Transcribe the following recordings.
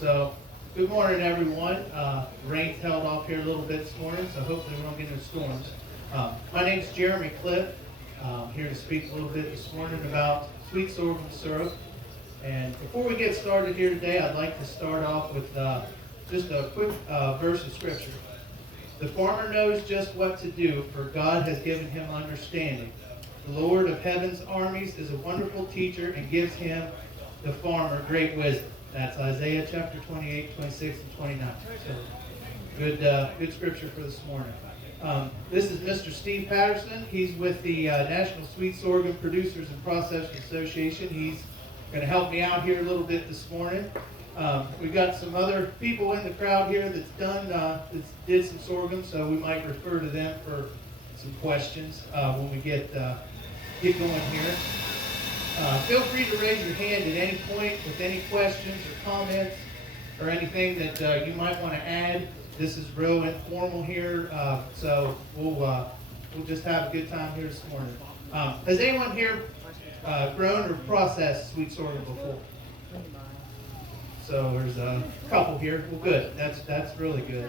So, good morning, everyone. Rain's held off here a little bit this morning, so hopefully we don't get no storms. My name's Jeremy Cliff. I'm here to speak a little bit this morning about sweet sorghum syrup. And before we get started here today, I'd like to start off with just a quick verse of scripture. The farmer knows just what to do, for God has given him understanding. The Lord of heaven's armies is a wonderful teacher and gives him, the farmer, great wisdom. That's Isaiah chapter 28, 26, and 29. So good scripture for this morning. This is Mr. Steve Patterson. He's with the National Sweet Sorghum Producers and Processors Association. He's going to help me out here a little bit this morning. We've got some other people in the crowd here that did some sorghum, so we might refer to them for some questions when we get going here. Feel free to raise your hand at any point with any questions or comments or anything that you might want to add. This is real informal here, so we'll just have a good time here this morning. Has anyone here grown or processed sweet sorghum before? So there's a couple here. Well, good. That's really good.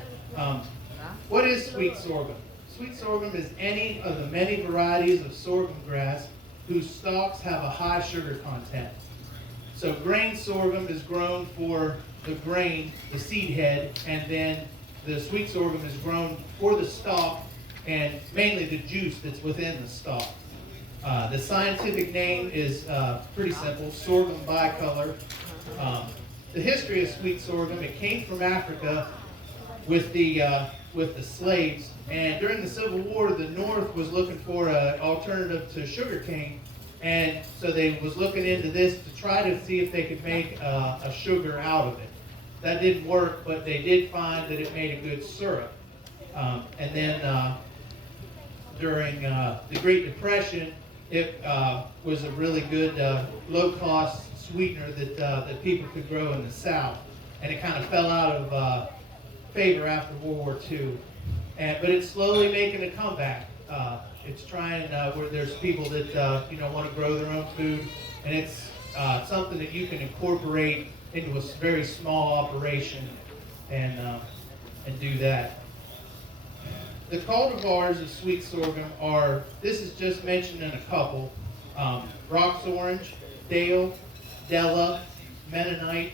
What is sweet sorghum? Sweet sorghum is any of the many varieties of sorghum grass whose stalks have a high sugar content. So grain sorghum is grown for the grain, the seed head, and then the sweet sorghum is grown for the stalk and mainly the juice that's within the stalk. The scientific name is pretty simple, sorghum bicolor. The history of sweet sorghum, it came from Africa with the slaves, and during the Civil War, the North was looking for an alternative to sugarcane, and so they was looking into this to try to see if they could make a sugar out of it. That didn't work, but they did find that it made a good syrup. And then during the Great Depression, it was a really good low-cost sweetener that people could grow in the South, and it kind of fell out of favor after World War II. But it's slowly making a comeback. It's trying where there's people that want to grow their own food, and it's something that you can incorporate into a very small operation and do that. The cultivars of sweet sorghum are, this is just mentioned in a couple, Rock's Orange, Dale, Della, Mennonite,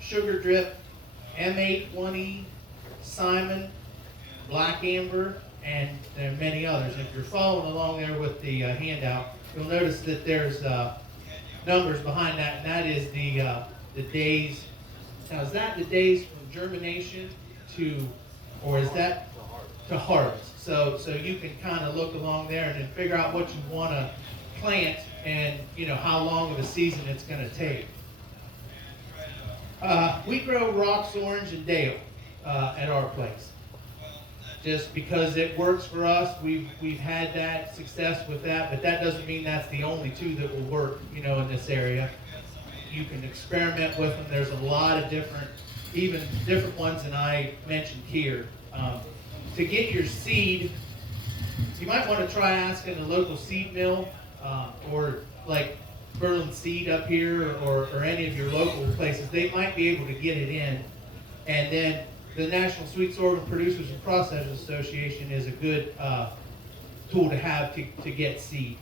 Sugar Drip, M81E, Simon, Black Amber, and there are many others. If you're following along there with the handout, you'll notice that there's numbers behind that, and that is the days. Now, is that the days from germination to, or is that to harvest? So you can kind of look along there and then figure out what you want to plant and how long of a season it's going to take. We grow Rock's Orange and Dale at our place. Just because it works for us, we've had that success with that, but that doesn't mean that's the only two that will work, in this area. You can experiment with them. There's a lot of even different ones than I mentioned here. To get your seed, you might want to try asking a local seed mill or like Berlin Seed up here or any of your local places. They might be able to get it in, and then the National Sweet Sorghum Producers and Processors Association is a good tool to have to get seed.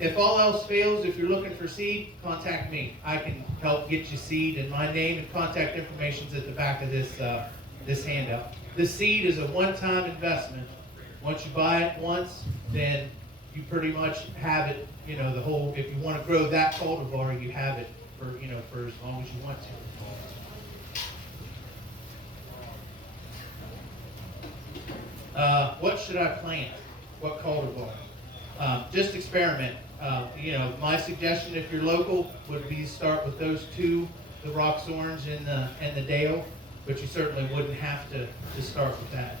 If all else fails, if you're looking for seed, contact me. I can help get you seed, and my name and contact information is at the back of this handout. This seed is a one-time investment. Once you buy it once, then you pretty much have it, the whole, if you want to grow that cultivar, you have it for as long as you want to. What should I plant? What cultivar? Just experiment. My suggestion, if you're local, would be to start with those two, the Rock's Orange and the Dale, but you certainly wouldn't have to start with that.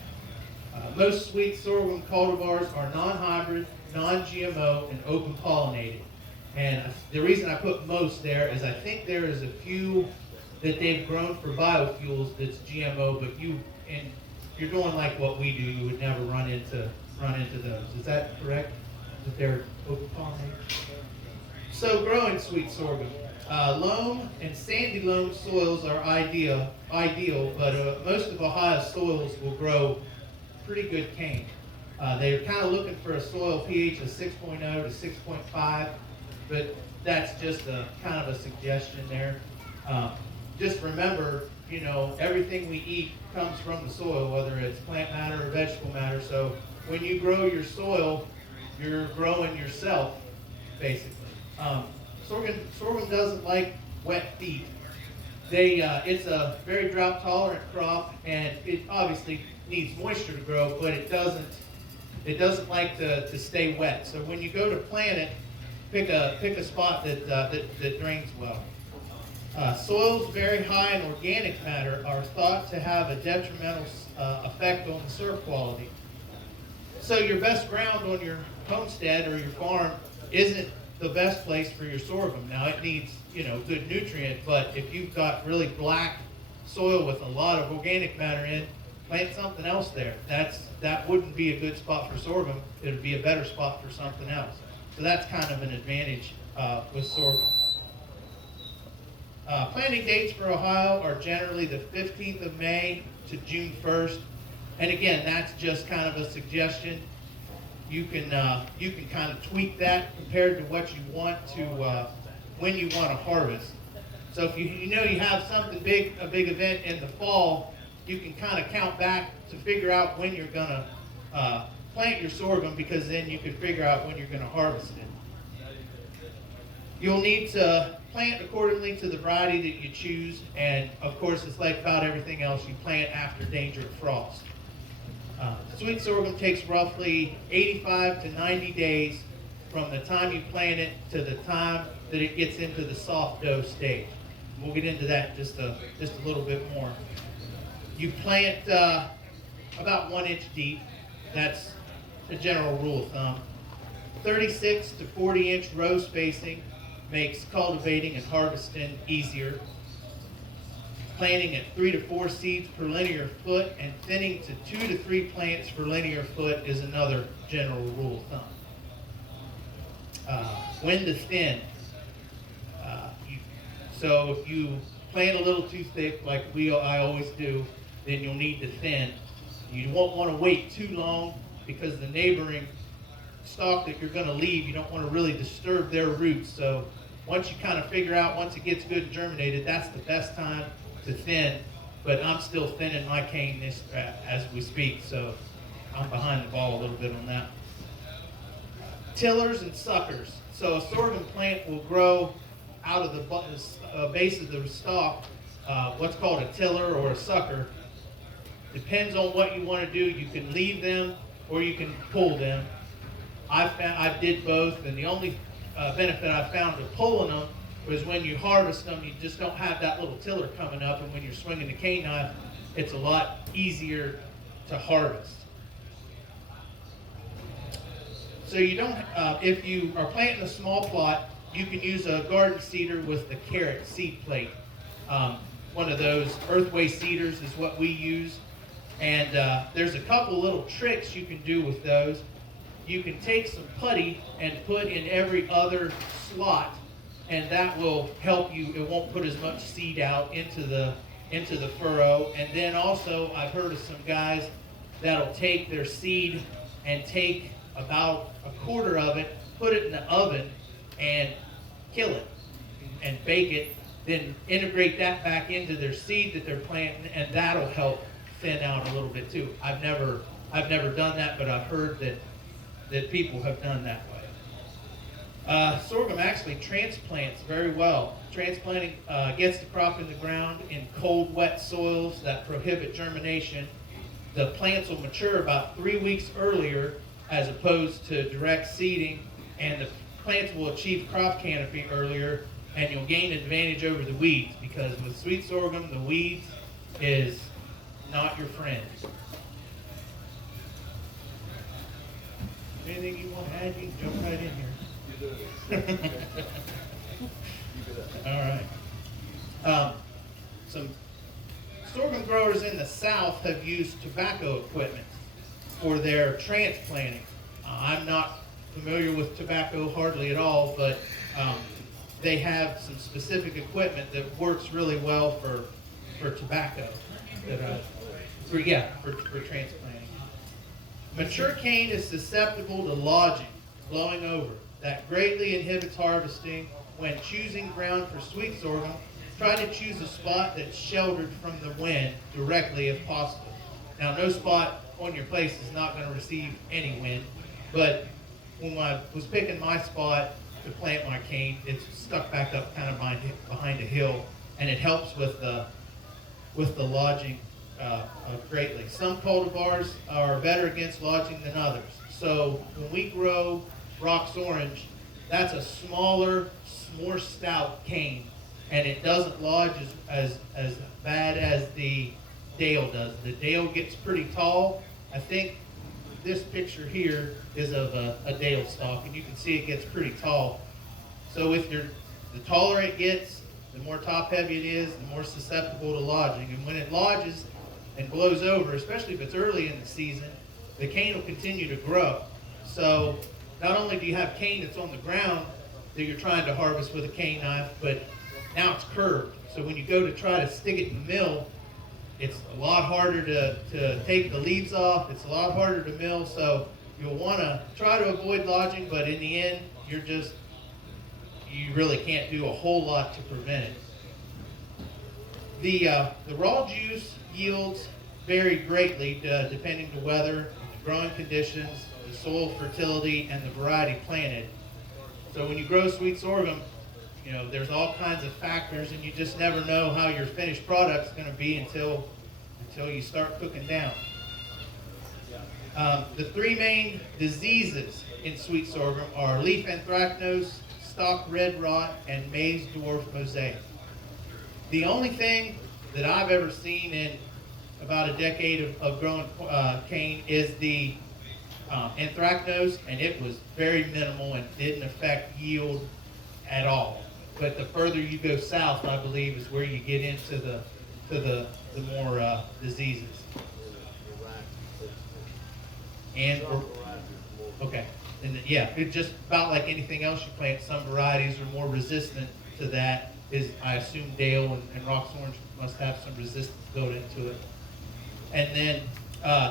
Most sweet sorghum cultivars are non-hybrid, non-GMO, and open-pollinated. And the reason I put most there is I think there is a few that they've grown for biofuels that's GMO, but if you're doing like what we do, you would never run into those. Is that correct? That they're open pollinated? So growing sweet sorghum. Loam and sandy loam soils are ideal, but most of Ohio's soils will grow pretty good cane. They're kind of looking for a soil pH of 6.0 to 6.5, but that's just a kind of a suggestion there. Just remember, you know, everything we eat comes from the soil, whether it's plant matter or vegetable matter. So when you grow your soil, you're growing yourself, basically. Sorghum doesn't like wet feet. It's a very drought tolerant crop, and it obviously needs moisture to grow, but it doesn't like to stay wet. So when you go to plant it, pick a spot that drains well. Soils very high in organic matter are thought to have a detrimental effect on the soil quality. So your best ground on your homestead or your farm isn't the best place for your sorghum. Now it needs, you know, good nutrient, but if you've got really black soil with a lot of organic matter in, plant something else there. That wouldn't be a good spot for sorghum. It would be a better spot for something else. So that's kind of an advantage with sorghum. Planting dates for Ohio are generally the 15th of May to June 1st. And again, that's just kind of a suggestion. You can kind of tweak that compared to what you want to, when you want to harvest. So if you know you have something big, a big event in the fall, you can kind of count back to figure out when you're going to plant your sorghum, because then you can figure out when you're going to harvest it. You'll need to plant accordingly to the variety that you choose, and of course it's like about everything else, you plant after danger of frost. Sweet sorghum takes roughly 85 to 90 days from the time you plant it to the time that it gets into the soft dough stage. We'll get into that just a little bit more. You plant about 1 inch deep. That's a general rule of thumb. 36 to 40 inch row spacing makes cultivating and harvesting easier. Planting at 3 to 4 seeds per linear foot and thinning to 2 to 3 plants per linear foot is another general rule of thumb. When to thin. So if you plant a little too thick, like I always do, then you'll need to thin. You won't want to wait too long, because the neighboring stalk that you're going to leave, you don't want to really disturb their roots. So once you kind of figure out, once it gets good and germinated, that's the best time to thin. But I'm still thinning my cane as we speak, so I'm behind the ball a little bit on that. Tillers and suckers. So a sorghum plant will grow out of the base of the stalk, what's called a tiller or a sucker. Depends on what you want to do. You can leave them or you can pull them. I did both, and the only benefit I found of pulling them was when you harvest them, you just don't have that little tiller coming up, and when you're swinging the cane knife, it's a lot easier to harvest. So you don't, if you are planting a small plot, you can use a garden seeder with the carrot seed plate. One of those earthway seeders is what we use. And there's a couple little tricks you can do with those. You can take some putty and put in every other slot, and that will help you. It won't put as much seed out into the furrow. And then also, I've heard of some guys that'll take their seed and take about a quarter of it, put it in the oven, and kill it and bake it. Then integrate that back into their seed that they're planting, and that'll help thin out a little bit too. I've never done that, but I've heard that people have done that way. Sorghum actually transplants very well. Transplanting gets the crop in the ground in cold, wet soils that prohibit germination. The plants will mature about 3 weeks earlier as opposed to direct seeding, and the plants will achieve crop canopy earlier, and you'll gain an advantage over the weeds, because with sweet sorghum, the weeds is not your friend. Anything you want to add, you can jump right in here. All right. Some sorghum growers in the South have used tobacco equipment for their transplanting. I'm not familiar with tobacco hardly at all, but they have some specific equipment that works really well for tobacco, that, for transplanting. Mature cane is susceptible to lodging, blowing over. That greatly inhibits harvesting. When choosing ground for sweet sorghum, try to choose a spot that's sheltered from the wind directly if possible. Now, no spot on your place is not going to receive any wind, but when I was picking my spot to plant my cane, it's stuck back up kind of behind a hill, and it helps with the lodging greatly. Some cultivars are better against lodging than others. So when we grow Rox Orange, that's a smaller, more stout cane, and it doesn't lodge as bad as the Dale does. The Dale gets pretty tall. I think this picture here is of a Dale stalk, and you can see it gets pretty tall. So the taller it gets, the more top heavy it is, the more susceptible to lodging. And when it lodges and blows over, especially if it's early in the season, the cane will continue to grow. So not only do you have cane that's on the ground that you're trying to harvest with a cane knife, but now it's curved. So when you go to try to stick it in the mill, it's a lot harder to take the leaves off. It's a lot harder to mill. So you'll want to try to avoid lodging, but in the end, you really can't do a whole lot to prevent it. The raw juice yields vary greatly depending on the weather, the growing conditions, the soil fertility, and the variety planted. So when you grow sweet sorghum, there's all kinds of factors, and you just never know how your finished product's going to be until you start cooking down. The three main diseases in sweet sorghum are leaf anthracnose, stalk red rot, and maize dwarf mosaic. The only thing that I've ever seen in about a decade of growing cane is the anthracnose, and it was very minimal and didn't affect yield at all. But the further you go south, I believe, is where you get into the more diseases. And it's just about like anything else you plant. Some varieties are more resistant to that. I assume Dale and Rox Orange must have some resistance built into it. And then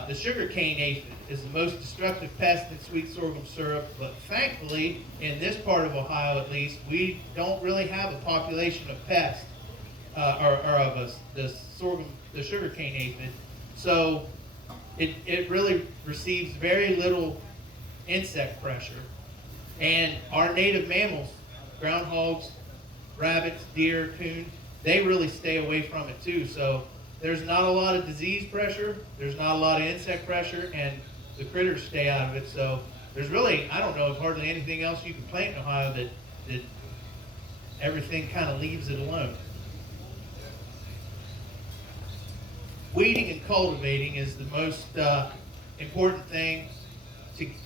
the sugar cane aphid is the most destructive pest in sweet sorghum syrup, but thankfully, in this part of Ohio at least, we don't really have a population of pests, the sugar cane aphid. So it really receives very little insect pressure. And our native mammals, groundhogs, rabbits, deer, coon, they really stay away from it too. So there's not a lot of disease pressure, there's not a lot of insect pressure, and the critters stay out of it. So there's really, I don't know of hardly anything else you can plant in Ohio that everything kind of leaves it alone. Weeding and cultivating is the most important thing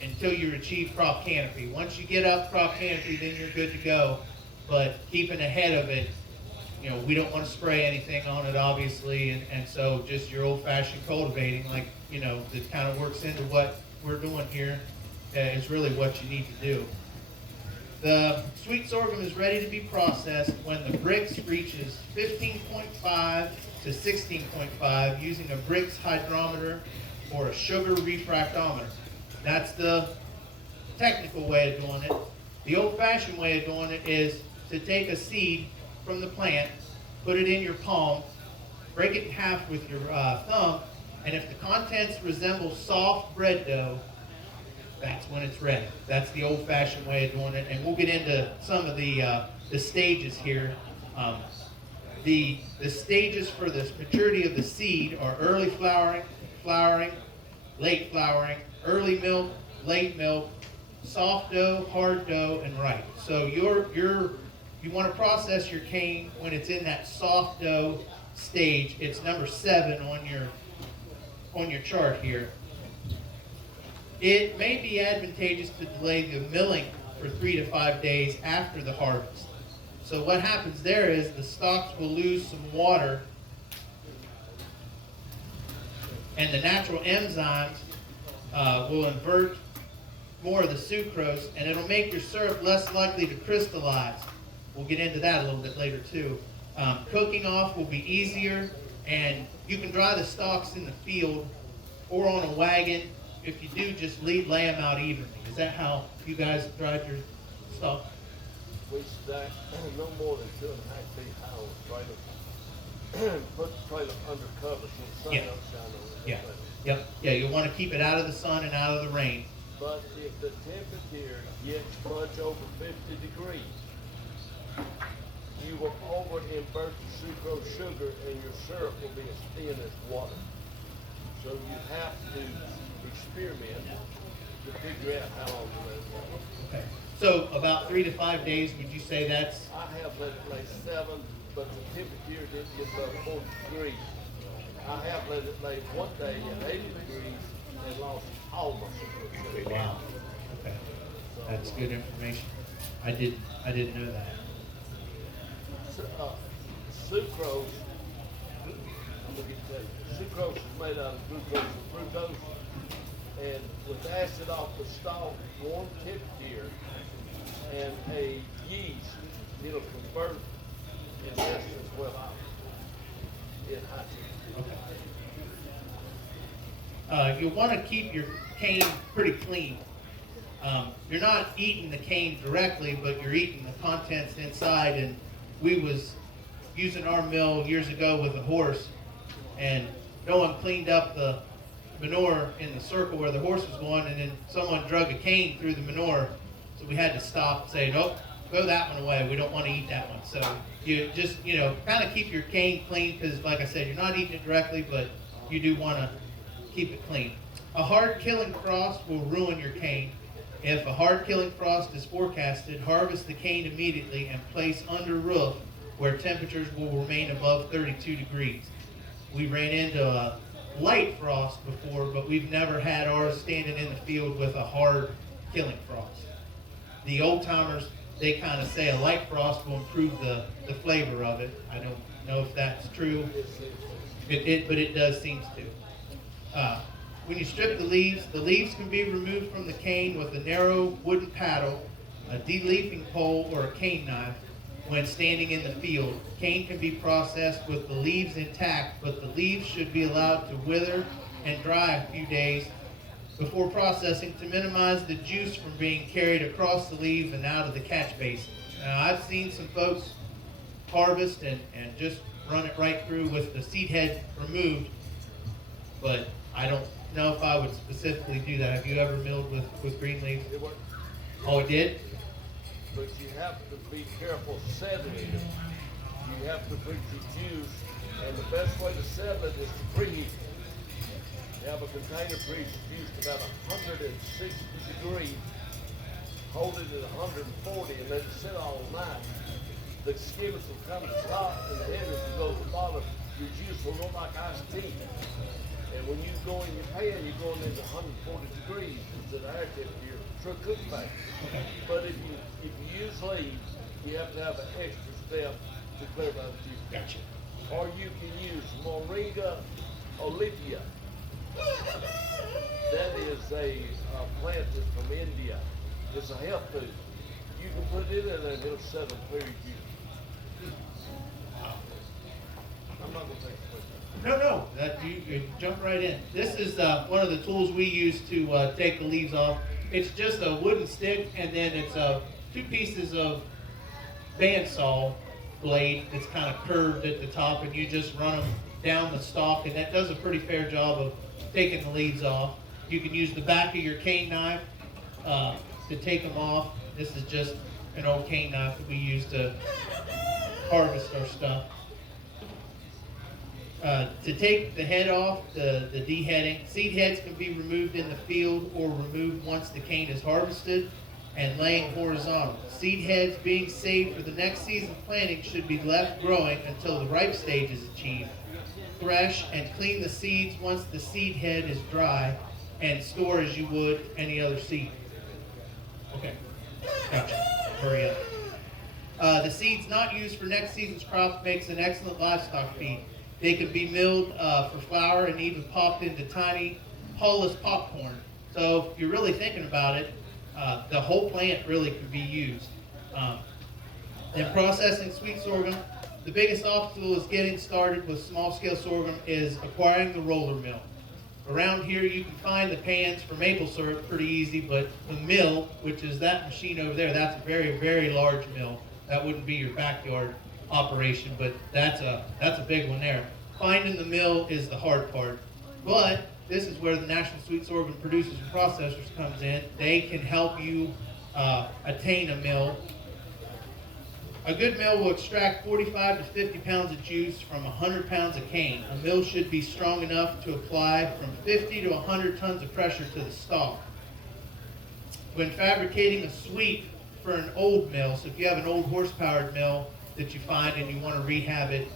until you achieve crop canopy. Once you get up crop canopy, then you're good to go. But keeping ahead of it, we don't want to spray anything on it, obviously, and so just your old-fashioned cultivating, that kind of works into what we're doing here, is really what you need to do. The sweet sorghum is ready to be processed when the Brix reaches 15.5 to 16.5 using a Brix hydrometer or a sugar refractometer. That's the technical way of doing it. The old-fashioned way of doing it is to take a seed from the plant, put it in your palm, break it in half with your thumb, and if the contents resemble soft bread dough, that's when it's ready. That's the old-fashioned way of doing it, and we'll get into some of the stages here. The stages for the maturity of the seed are early flowering, late flowering, early milk, late milk, soft dough, hard dough, and ripe. So you want to process your cane when it's in that soft dough stage. It's number 7 on your chart here. It may be advantageous to delay the milling for 3 to 5 days after the harvest. So what happens there is the stalks will lose some water, and the natural enzymes will invert more of the sucrose, and it'll make your syrup less likely to crystallize. we'll get into that a little bit later too. Cooking off will be easier, and you can dry the stalks in the field or on a wagon. If you do, just lay them out evenly. Is that how you guys dried your stalks? We stack no more than 2.5 feet high on the trailer. Put the trailer under cover so the sun Yeah. don't shine on it. Yeah. Yep. Yeah, you want to keep it out of the sun and out of the rain. But if the temperature gets much over 50 degrees, you will over invert the sucrose sugar and your syrup will be as thin as water. So you have to experiment to figure out how long to let it lay. Okay. So about 3 to 5 days, would you say that's? I have let it lay 7, but the temperature didn't get above 40 degrees. I have let it lay one day at 80 degrees and lost all my sucrose sugar. Wow. Okay. That's good information. I didn't know that. Sucrose, I'm gonna get to you. Sucrose is made out of glucose and fructose, and with acid off the stalk, warm temperature, and a yeast, it'll convert in less than 12 hours in high temperature. You want to keep your cane pretty clean. You're not eating the cane directly, but you're eating the contents inside. And we was using our mill years ago with a horse, and no one cleaned up the manure in the circle where the horse was going, and then someone drug a cane through the manure, so we had to stop and say, nope, throw that one away. We don't want to eat that one. So you just, kind of keep your cane clean, because like I said, you're not eating it directly, but you do want to keep it clean. A hard killing frost will ruin your cane. If a hard killing frost is forecasted, harvest the cane immediately and place under roof where temperatures will remain above 32 degrees. We ran into a light frost before, but we've never had ours standing in the field with a hard killing frost. The old timers, they kind of say a light frost will improve the flavor of it. I don't know if that's true, but it does seem to. When you strip the leaves can be removed from the cane with a narrow wooden paddle, a de-leafing pole, or a cane knife. When standing in the field, cane can be processed with the leaves intact, but the leaves should be allowed to wither and dry a few days before processing to minimize the juice from being carried across the leaf and out of the catch basin. Now, I've seen some folks harvest and just run it right through with the seed head removed, but I don't know if I would specifically do that. Have you ever milled with green leaf? It works. Oh, it did? But you have to be careful settling it. You have to bring the juice, and the best way to settle it is to preheat it. You have a container preheated about 160 degrees, hold it at 140 and let it sit all night. The skimmers will come to the top and the headers will go to the bottom. Your juice will look like iced tea. And when you go in your pan, you're going into 140 degrees instead of air temperature for a cook bag. But if you use leaves, you have to have an extra step to clear out the juice. Gotcha. Or you can use Moringa oleifera. That is a plant that's from India. It's a health food. You can put it in there and it'll settle clear your juice. I'm not going to take a quick. No, that you jump right in. This is one of the tools we use to take the leaves off. It's just a wooden stick, and then it's 2 pieces of bandsaw blade that's kind of curved at the top, and you just run them down the stalk, and that does a pretty fair job of taking the leaves off. You can use the back of your cane knife to take them off. This is just an old cane knife that we use to harvest our stuff. To take the head off, the deheading, seed heads can be removed in the field or removed once the cane is harvested and laying horizontal. Seed heads being saved for the next season planting should be left growing until the ripe stage is achieved. Thresh and clean the seeds once the seed head is dry and store as you would any other seed. Okay, gotcha. Hurry up. The seeds not used for next season's crop makes an excellent livestock feed. They can be milled for flour and even popped into tiny hull-less popcorn. So if you're really thinking about it, the whole plant really could be used. In processing sweet sorghum, the biggest obstacle is getting started with small-scale sorghum is acquiring the roller mill. Around here, you can find the pans for maple syrup pretty easy, but the mill, which is that machine over there, that's a very, very large mill. That wouldn't be your backyard operation, but that's a big one there. Finding the mill is the hard part. But this is where the National Sweet Sorghum Producers and Processors comes in. They can help you attain a mill. A good mill will extract 45 to 50 pounds of juice from 100 pounds of cane. A mill should be strong enough to apply from 50 to 100 tons of pressure to the stalk. When fabricating a sweep for an old mill, so if you have an old horse-powered mill that you find and you want to rehab it,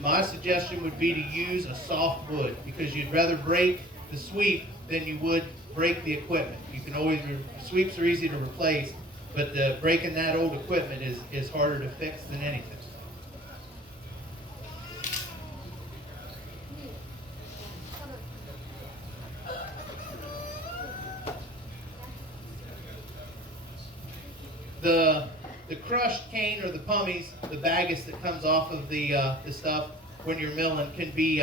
my suggestion would be to use a soft wood, because you'd rather break the sweep than you would break the equipment. You can always, sweeps are easy to replace, but breaking that old equipment is harder to fix than anything. The crushed cane or the pummies, the bagasse that comes off of the stuff when you're milling, can be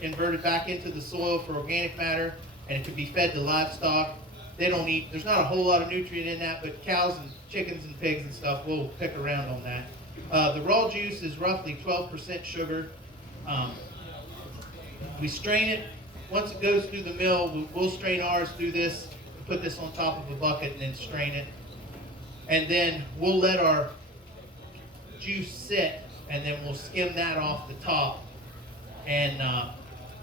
inverted back into the soil for organic matter, and it can be fed to livestock. They don't eat, there's not a whole lot of nutrient in that, but cows and chickens and pigs and stuff will pick around on that. The raw juice is roughly 12% sugar. We strain it. Once it goes through the mill, we'll strain ours through this, put this on top of a bucket and then strain it. And then we'll let our juice sit, and then we'll skim that off the top. And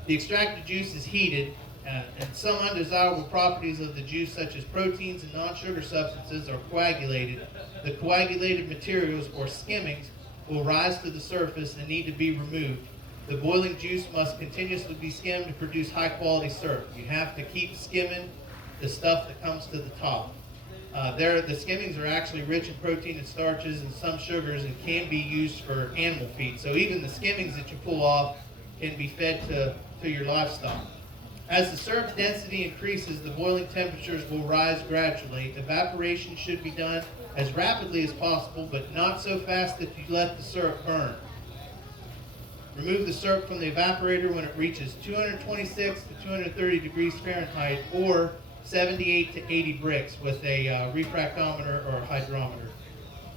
the extracted juice is heated, and some undesirable properties of the juice, such as proteins and non-sugar substances, are coagulated. The coagulated materials, or skimmings, will rise to the surface and need to be removed. The boiling juice must continuously be skimmed to produce high-quality syrup. You have to keep skimming the stuff that comes to the top. The skimmings are actually rich in protein and starches and some sugars, and can be used for animal feed. So even the skimmings that you pull off can be fed to your livestock. As the syrup density increases, the boiling temperatures will rise gradually. Evaporation should be done as rapidly as possible, but not so fast that you let the syrup burn. Remove the syrup from the evaporator when it reaches 226 to 230 degrees Fahrenheit, or 78 to 80 Brix with a refractometer or a hydrometer.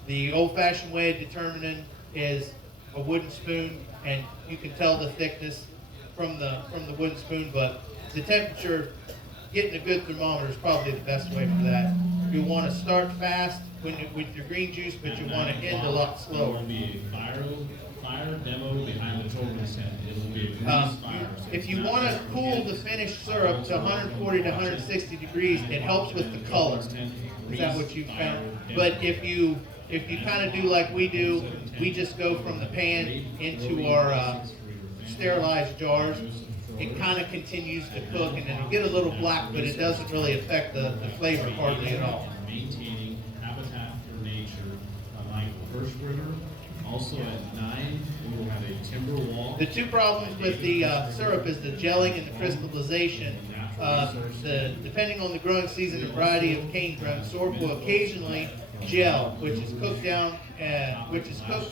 The old-fashioned way of determining is a wooden spoon, and you can tell the thickness from the wooden spoon, but the temperature, getting a good thermometer is probably the best way for that. You'll want to start fast with your green juice, but you want to end a lot slower. There will be a fire demo behind the children's tent. It will be a grease fire. If you want to cool the finished syrup to 140 to 160 degrees, it helps with the color. Is that what you found? But if you kind of do like we do, we just go from the pan into our sterilized jars. It kind of continues to cook, and it'll get a little black, but it doesn't really affect the flavor hardly at all. Maintaining habitat for nature, like Fryburg. Also at 9, we will have a timber wall. The two problems with the syrup is the gelling and the crystallization. Depending on the growing season and variety of cane grown, sorghum will occasionally gel, which is cooked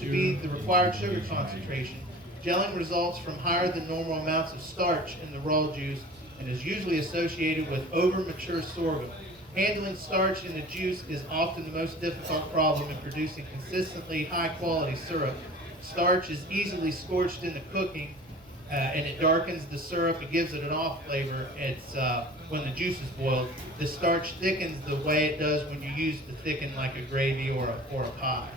to be the required sugar concentration. Gelling results from higher than normal amounts of starch in the raw juice and is usually associated with over-mature sorghum. Handling starch in the juice is often the most difficult problem in producing consistently high-quality syrup. Starch is easily scorched in the cooking, and it darkens the syrup. It gives it an off flavor. It's when the juice is boiled. The starch thickens the way it does when you use to thicken like a gravy or a pie.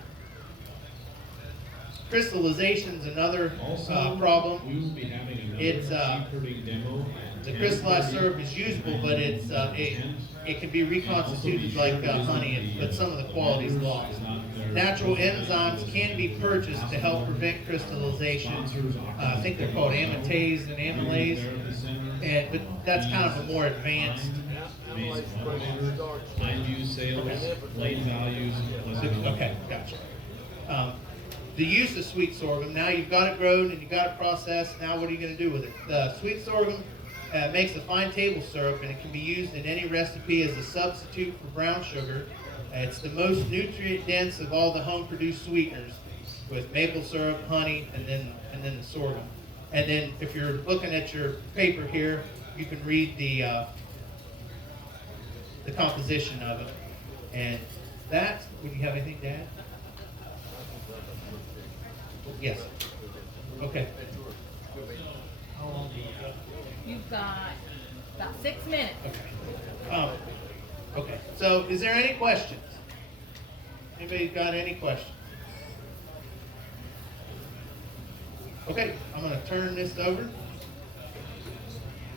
Crystallization is another problem. We will be having another cheaper demo. The crystallized syrup is usable, but it can be reconstituted like honey, but some of the quality is lost. Natural enzymes can be purchased to help prevent crystallization. I think they're called amylase and amylase, but that's kind of a more advanced. Time use sales, lane values. Okay, gotcha. The use of sweet sorghum. Now you've got it grown and you've got it processed. Now what are you going to do with it? The sweet sorghum makes a fine table syrup, and it can be used in any recipe as a substitute for brown sugar. It's the most nutrient dense of all the home produced sweeteners, with maple syrup, honey, and then the sorghum. And then if you're looking at your paper here, you can read the composition of it. And that, would you have anything to add? Yes. Okay. You've got about 6 minutes. Okay. Okay. So, is there any questions? Anybody got any questions? Okay, I'm going to turn this over.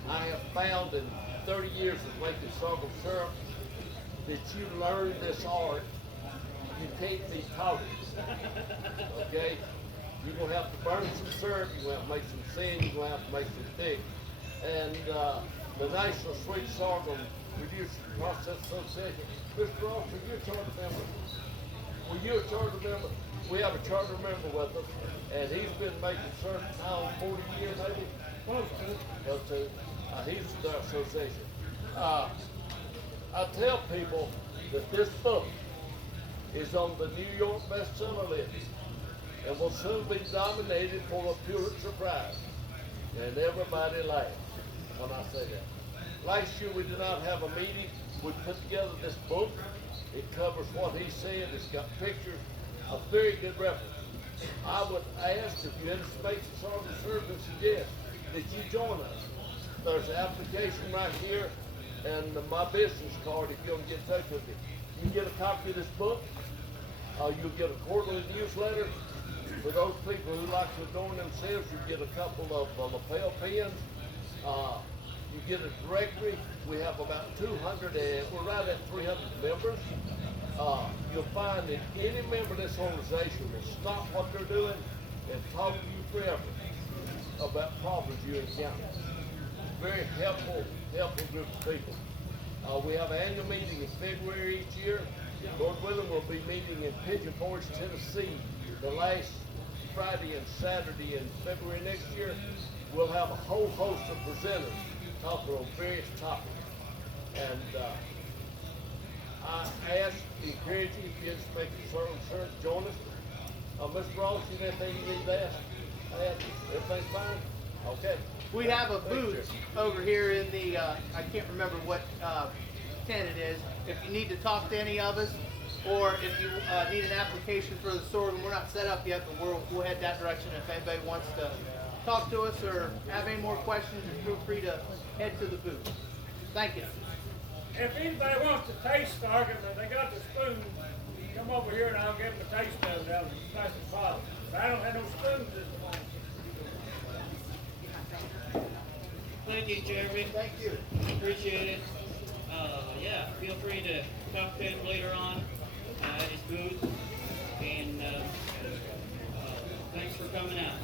I have found in 30 years of making sorghum syrup that you learn this art, you can't be taught it. Okay? You're going to have to burn some syrup, you're going to have to make some sand, you're going to have to make some thick. And the National Sweet Sorghum Producers Process Association, Mr. Ross, are you a charter member? Were you a charter member? We have a charter member with us, and he's been making syrup now 40 years, maybe? He's the association. I tell people that this book is on the New York bestseller list and will soon be nominated for a Pulitzer Prize. And everybody laughs when I say that. Last year we did not have a meeting. We put together this book. It covers what he said. It's got pictures, a very good reference. I would ask if you had a space of sorghum syrup and suggest that you join us. There's an application right here and my business card if you want to get in touch with me. You can get a copy of this book. You'll get a quarterly newsletter. For those people who like to adorn themselves, you get a couple of lapel pins. You get a directory. We have about 200, and we're right at 300 members. You'll find that any member of this organization will stop what they're doing and talk to you forever about problems you encounter. Very helpful group of people. We have an annual meeting in February each year. Lord willing, we'll be meeting in Pigeon Forge, Tennessee, the last Friday and Saturday in February next year. We'll have a whole host of presenters talking on various topics. And I ask, encourage you, if you just make a certain church, join us. Mr. Ross, you have anything you need to ask? Everything's fine? Okay. We have a booth over here in the, I can't remember what tent it is. If you need to talk to any of us, or if you need an application for the sorghum, we're not set up yet, but we'll head that direction. If anybody wants to talk to us or have any more questions, just feel free to head to the booth. Thank you. If anybody wants to taste sorghum and they got the spoon, come over here and I'll give them a taste of it out of the plastic bottle. But I don't have no spoons this morning. Thank you, Jeremy. Thank you. Appreciate it. Yeah, feel free to talk to him later on at his booth. And thanks for coming out.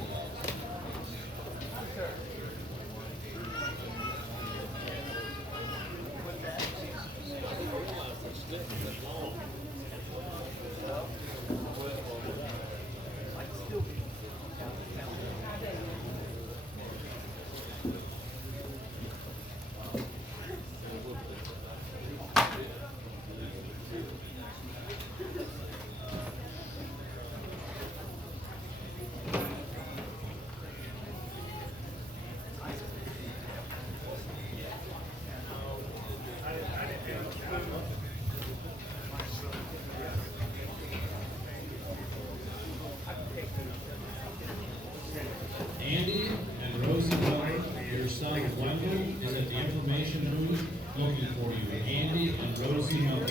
Andy and Rosie Miller, your son Wendell, is at the information booth looking for you. Andy and Rosie Miller.